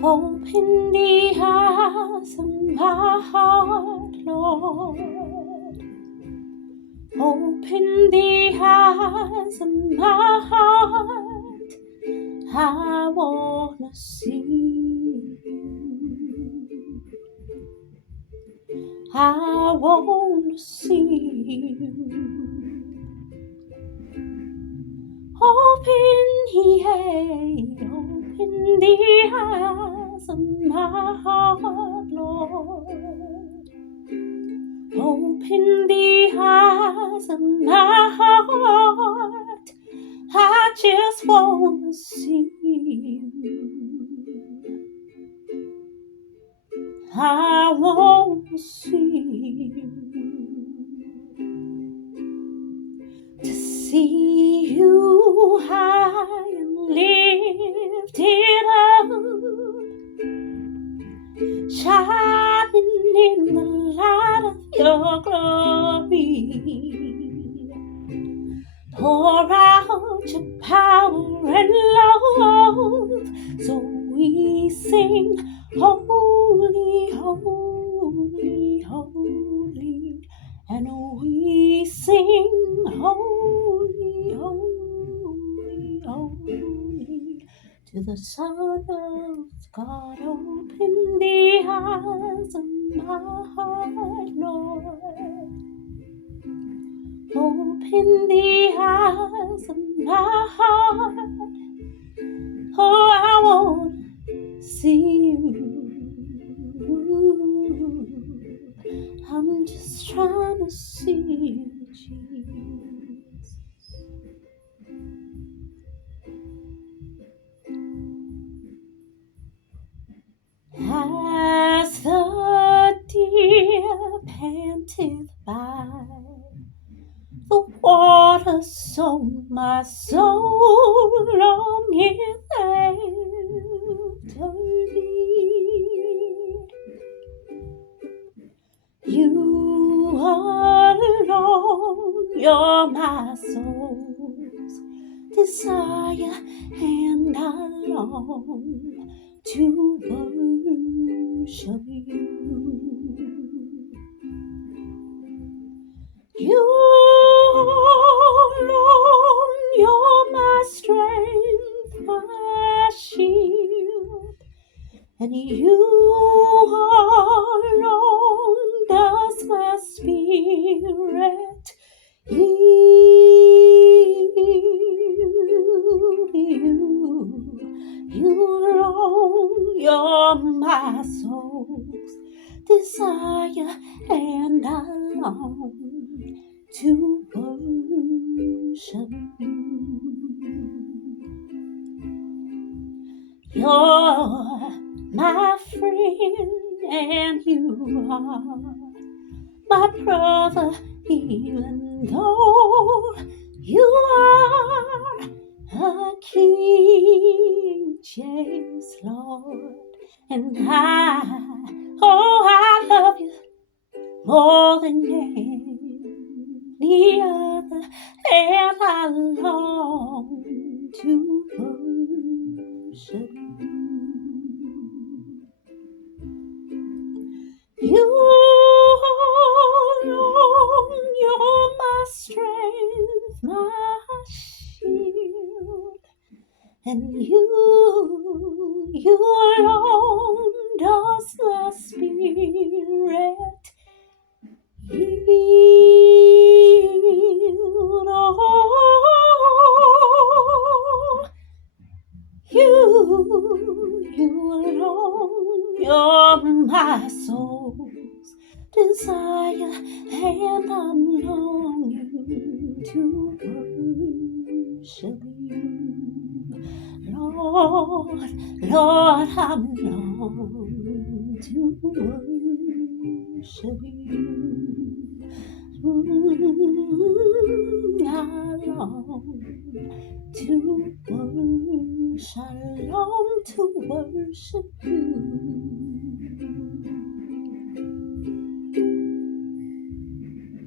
Open the eyes of my heart, Lord. Open the eyes of my heart. I wanna see you. I wanna see you. Open the eyes of my heart, Lord. Open the eyes of my heart. I just wanna see you. I wanna see you. To see you high and lifted up, shining in the light of your glory. Pour out your power and love, so we sing, holy, holy, holy. And we sing, holy, holy, holy, to the Son of God. Open the eyes of my heart, Lord. Open the eyes of my heart. Oh, I want to see you. I'm just trying to see you, Jesus. As the deer panteth by the water, so my soul longeth after thee. You alone, you're my soul's desire, and I long to worship you. You alone, you're my strength, my shield, and you alone does my spirit yield. You alone, you're my soul's desire, and I long to worship you. You're my friend, and you are my brother, even though you are a king, yes, Lord. And I love you more than any other, and I long to worship you. Alone, you're my strength, my shield, and you alone does my spirit yield. Oh, you alone, you're my soul's desire, and I'm longing to worship you. Lord, Lord, I'm longing to worship you. I long to worship, I long to worship you.